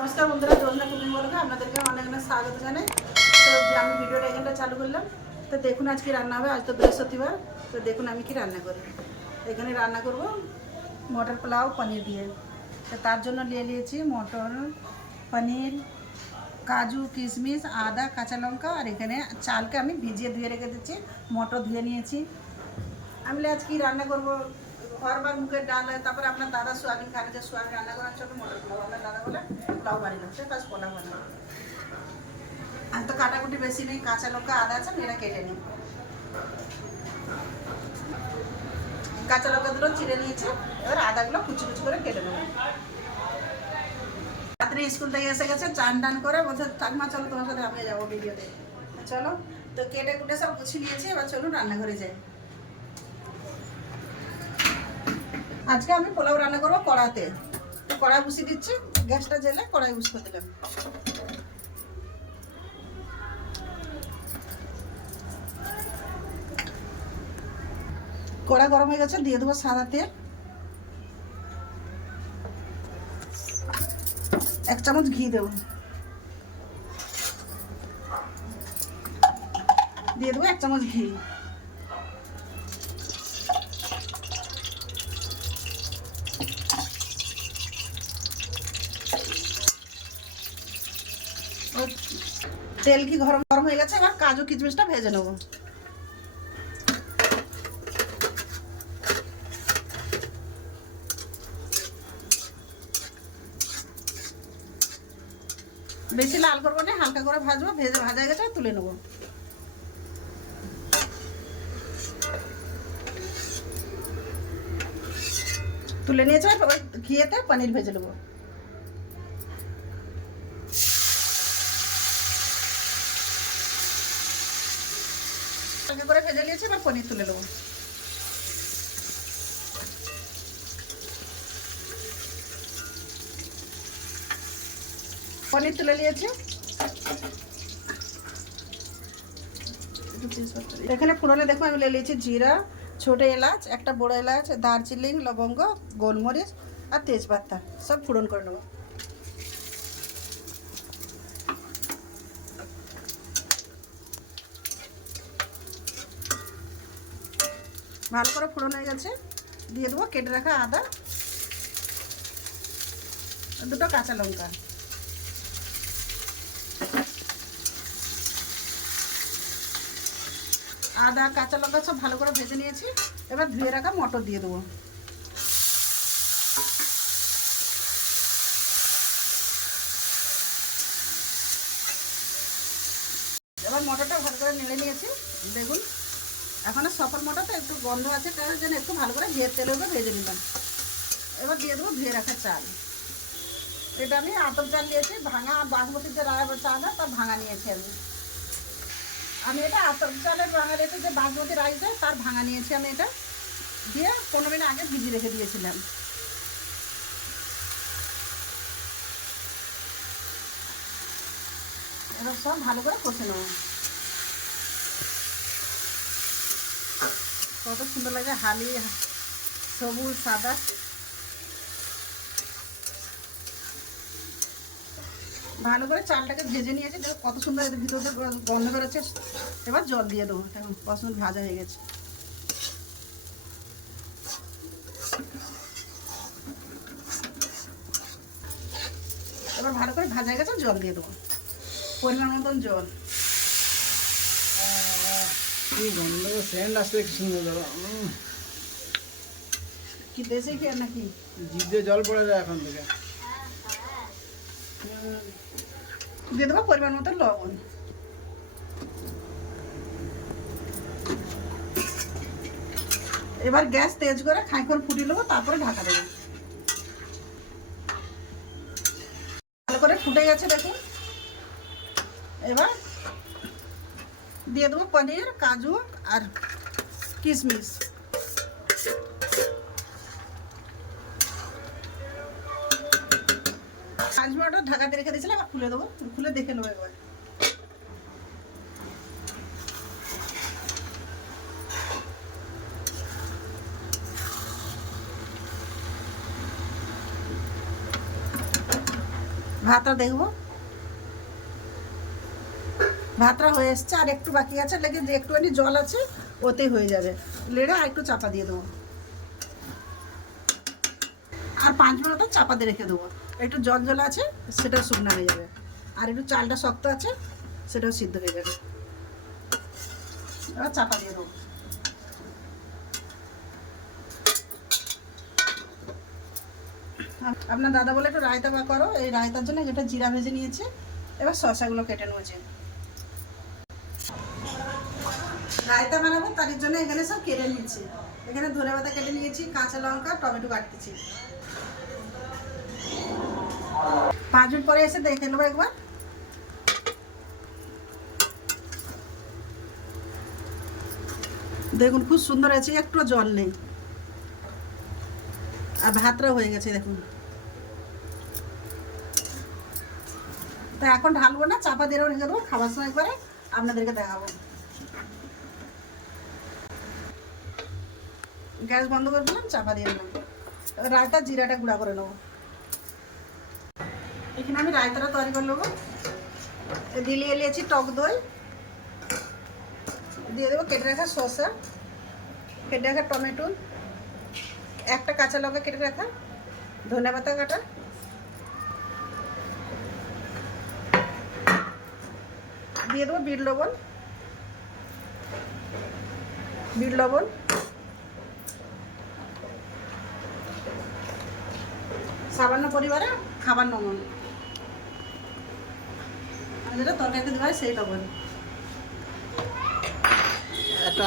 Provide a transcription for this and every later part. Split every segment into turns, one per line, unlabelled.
নমস্কার বন্ধুরা যোজনা কুকিং বলকে। আপনাদেরকে অনেক অনেক স্বাগত জানাই। তো আমি ভিডিওটা এখানটা চালু করলাম, তো দেখুন আজ কি রান্না হবে, আজ তো বৃহস্পতিবার। তো দেখুন আমি কি রান্না করি। এখানে রান্না করব মটর পোলাও, পনির দিয়ে। তো তার জন্য নিয়ে নিয়েছি মটর, পনির, কাজু, কিশমিশ, আদা, কাঁচা লঙ্কা, আর এখানে চালকে আমি ভিজিয়ে ধুয়ে রেখে দিচ্ছি। মটর ধুয়ে নিয়েছি। আমি আজ কি রান্না করব? হরবার মুখের ডাল তারপরে আপনার দাদা সোয়াবিন খাবে যে সোয়াবিন রান্না করার জন্য মটর পোলাও, আপনার দাদা বলে পোলাও বানিয়ে সে কাজ পোলাও বানাবো আর তো কাটাকুটি বেশি নেই, কাঁচা লঙ্কা, আদা আছে, এটা কেটে নিই কাঁচা লঙ্কা দুটো চিড়ে নিয়েছে, এবার আদাগুলো কুচি কুচি করে কেটে নেব। রাত্রে স্কুল থেকে এসে গেছে, চান টান করে বলছে ঠাকমা চলো তোমার সাথে আমি যাব ভিডিওতে। চলো, তো কেটে কুটে সব গুছিয়ে নিয়েছি, এবার চলুন রান্নাঘরে যাই। আজকে আমি পোলাও রান্না করব কড়াতে। তো কড়াই বসিয়ে দিচ্ছি, গ্যাসটা জেলে কড়াই বসিয়ে দিলাম। কড়া গরম হয়ে গেছে, দিয়ে দেবো সাদা তেল। এক চামচ ঘি দেবো। দিয়ে দেবো এক চামচ ঘি ওই তেল কি গরম গরম হয়ে গেছে? এবার কাজু কিচমিচটা ভেজে নেব। বেশি লাল করব না, হালকা করে ভাজবো, ভেজে ভাজা গেছে, তুলে নেব। তুলে নিয়েছে ওই ঘিয়েতে পনির ভেজে নেব হালকা করে ভেজে নিয়েছি এবার পনির তুলে নেব। পনির তুলে নিয়েছি। এখানে ফোড়নে দেখো আমি নিয়েছি জিরা, ছোট এলাচ, একটা বড় এলাচ, দারচিনি, লবঙ্গ, গোলমরিচ আর তেজপাতা। সব ফোড়ন করে নেব। ভালো করে ফোড়ন হয়ে গেছে। দিয়ে দেবো, কেটে রাখা আদা, দুটো কাঁচা লঙ্কা। আদা, কাঁচা লঙ্কা সব ভালো করে ভেজে নিয়েছি। এবার ধুয়ে রাখা মটর দিয়ে দেবো। এবার মটরটা ভালো করে নেড়ে নিয়েছি। দেখুন এখনও সফল মটর তো, একটু গন্ধ আছে তার জন্য একটু ভালো করে ঘিয়ের তেলের উপর ভেজে নিলাম। এবার দিয়ে দেবো ধুয়ে রাখা চাল। এটা আমি আতপ চাল নিয়েছি, ভাঙা বাসমতির যে চাল হয় তার ভাঙা নিয়েছি আমি। আমি এটা আতপ চালের ভাঙা রেখে যে বাসমতি রাইস হয় তার ভাঙা নিয়েছি আমি এটা। দিয়ে পনেরো মিনিট আগে ভিজিয়ে রেখে দিয়েছিলাম। এবার সব ভালো করে কষে নেব। কত সুন্দর লাগে, হালি, সবুজ, সাদা। ভালো করে চালটাকে ভেজে নিয়েছে, দেখো কত সুন্দর এদের ভিতর গন্ধ বেরোচ্ছে। এবার জল দিয়ে দেবো দেখুন কত ভাজা হয়ে গেছে। এবার ভালো করে ভাজা হয়ে গেছে, জল দিয়ে দেবো। পরিমাণ মতন জল।
কি গন্ধ সেন্ট আসছে কি সুন্দর দাদা?
কি দেশে কি নাকি?
জিভ জল পড়ে যায় এখন থেকে।
দিয়ে দেবো পরিমাণ মতো লবণ। এবার গ্যাস তেজ করে খাইখন ফুটিয়ে নেব তারপরে ঢাকা দেবো। ভালো করে ফুটে গেছে দেখুন। এবার দিয়ে দেবো পনির, কাজু আর কিশমিশ। মিনিট ঢাকাতে রেখে দিয়েছিলাম আবার খুলে দেবো। খুলে দেখে নেব একবার। ভাতটা দেখব। ভাতটা হয়ে এসছে, আর একটু বাকি আছে, লেগে যে একটুখানি জল আছে, ওতেই হয়ে যাবে। লেড়ে আর একটু চাপা দিয়ে দেবো। আর পাঁচ মিনিট চাপা দিয়ে রেখে দেবো। একটু জল জল আছে, সেটাও শুকনো হয়ে যাবে। আর একটু চালটা শক্ত আছে, সেটাও সিদ্ধ হয়ে যাবে। এবার চাপা দিয়ে দেবো। আপনার দাদা বলে একটু রায়তা বা করো, এই রায়তার জন্য যেটা জিরা ভেজে নিয়েছে, এবার শসাগুলো কেটে নেওয়া রায়তা বানাবো, তার জন্য এখানে সব কেটে নিয়েছি। এখানে ধনে পাতা কেটে নিয়েছি, কাঁচা লঙ্কা, টমেটো কাটতেছি। পাঁচ মিনিট পরে এসে দেখে নেব একবার। দেখুন, খুব সুন্দর আছে একটু জল নেই। আর ভাতটাও হয়ে গেছে, দেখুন। তা এখন ঢালবো না, চাপা দিয়েও রেখে দেবো, খাবার সময় একবারে আপনাদেরকে দেখাবো। গ্যাস বন্ধ করে দিলাম, চাপা দিয়ে দিলাম। রায়তা জিরাটা গুঁড়া করে নেব। এখানে আমি রায়তাটা তৈরি করে নেব। এ দিলিয়ে নিয়েছি টক দই। দিয়ে দেবো কেটে রাখা শসা, কেটে রাখা টমেটো, একটা কাঁচা লঙ্কা কেটে রাখা, ধনে পাতা কাটা। দিয়ে দেবো বিট লবণ। বিট লবণ। সামান্য পরিবারে খাবার নমন। যেটা তরকারিতে দেওয়া হয় সেই লবণ
একটা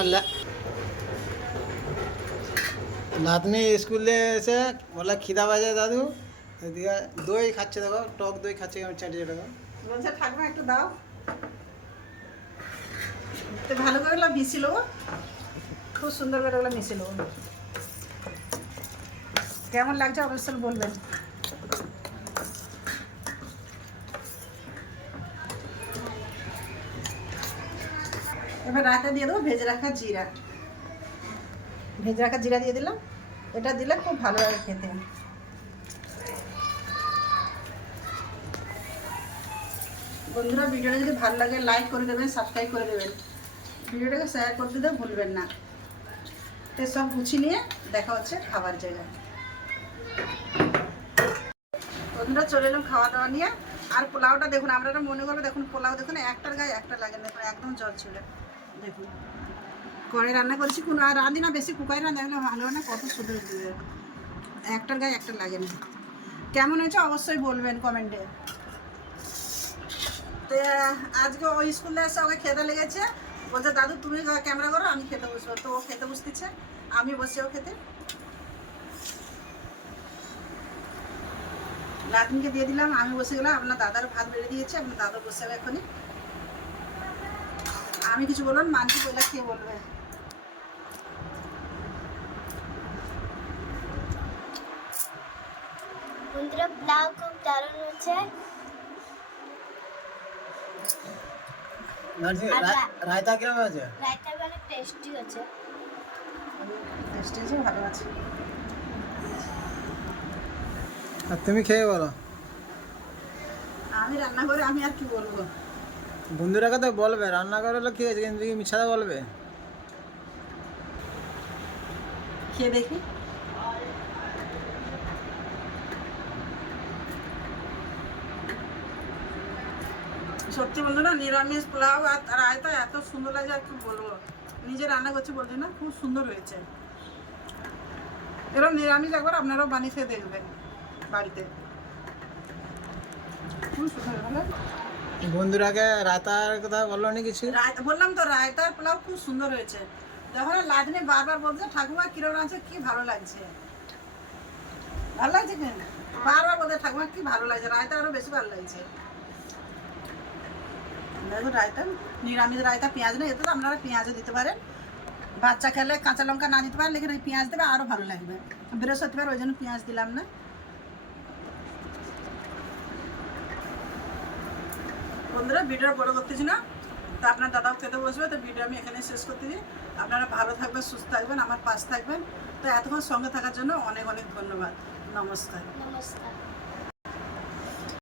নাতনি স্কুলে এসে বলে খিদা বাজে দাদু। এদিকে দই খাচ্ছে দেখো টক দই খাচ্ছে আমি চাটিয়ে দেখো
বলছে ঠাকুমা একটু দাও। তো ভালো করে ওগুলো মিশিয়ে নেব। খুব সুন্দর করে ওগুলো মিশিয়ে নেব। কেমন লাগছে অবশ্যই বলবেন। এবার রাতে দিয়ে দেবো, ভেজে রাখা জিরা। ভেজে রাখা জিরা দিয়ে দিলাম। এটা দিলে খুব ভালো লাগে খেতে। বন্ধুরা, ভিডিওটা যদি ভালো লাগে লাইক করে দেবেন সাবস্ক্রাইব করে দেবেন। ভিডিওটাকে শেয়ার করতে দিতে ভুলবেন না। তো সব গুছিয়ে নিয়ে দেখা হচ্ছে খাবার জায়গায়। বন্ধুরা, চলে এলাম খাওয়া দাওয়া নিয়ে। আর পোলাওটা দেখুন আপনারা মনে করবে, দেখুন, পোলাও দেখুন, একটার গায়ে একটা লাগে দেখুন একদম জল ছিল দেখুন করে রান্না করেছি, কোনো আর রাঁধি না, বেশি কুকাই রান্না দেখলে ভালো না, কত সুন্দর একটার গায়ে একটা লাগে না। কেমন হয়েছে অবশ্যই বলবেন কমেন্টে। তো আজকে ওই স্কুলে এসে ওকে খেতে লেগেছে। বলছে, দাদু, তুমি ক্যামেরা করো, আমি খেতে বসবো। তো ও খেতে বসতেছে, আমি বসে ও খেতে। লাটিনকে দিয়ে দিলাম আমি বসে গেলাম আপনার দাদার ভাত বেড়ে দিয়েছে আপনার দাদা বসে যাবে এখনই। আমি কিছু বললাম মানছি বলে কে বলবে?
বন্ধুরা পোলাও খুব দারুণ হচ্ছে।
নার্সি
আর
রায়তা কীরকম আছে?
রায়তা অনেক টেস্টি হচ্ছে।
স্টেজে ভালো আছে।
আর তুমি খেয়ে বলো।
আমি রান্না করে আমি আর কি বলব?
বন্ধুরাকে তো বলবে রান্না করে হলো খেয়েছে কিন্তু কি মিছাদা বলবে?
খেয়ে দেখি। সত্যি বলতো না নিরামিষ পোলাও আর রায়তা এত সুন্দর লাগে আর কি বলব? নিজে রান্না করছি বলছি না খুব সুন্দর হয়েছে। এরকম নিরামিষ একবার আপনারাও বানিয়ে দেখবেন। বাড়িতে।
বন্ধুরাকে রায়তার কথা বলল নি কিছু?
বললাম তো রায়তার পোলাও খুব সুন্দর হয়েছে। যখন লাদনে বারবার বলছে ঠাকুমা কীরকম আছে কি ভালো লাগছে? ভালো লাগছে কি? বারবার বলছে ঠাকুমা কি ভালো লাগছে? রায়তা আরও বেশি ভালো লাগছে। দেখুন রায়তা নিরামিষ রায়তা পেঁয়াজ নেই এতে তো আপনারা পেঁয়াজও দিতে পারেন। বাচ্চা খেলে কাঁচা লঙ্কা না দিতে পারেন লেকিন পেঁয়াজ দেবে আরও ভালো লাগবে। বৃহস্পতিবার ওই জন্য পেঁয়াজ দিলাম না। বন্ধুরা, ভিডিওটা বড় করতেছি না। তো আপনার দাদাও খেতে বসবে, তো ভিডিও আমি এখানে শেষ করতেছি আপনারা ভালো থাকবেন, সুস্থ থাকবেন, আমার পাশ থাকবেন। তো এতক্ষণ সঙ্গে থাকার জন্য অনেক অনেক ধন্যবাদ। নমস্কার।
নমস্কার।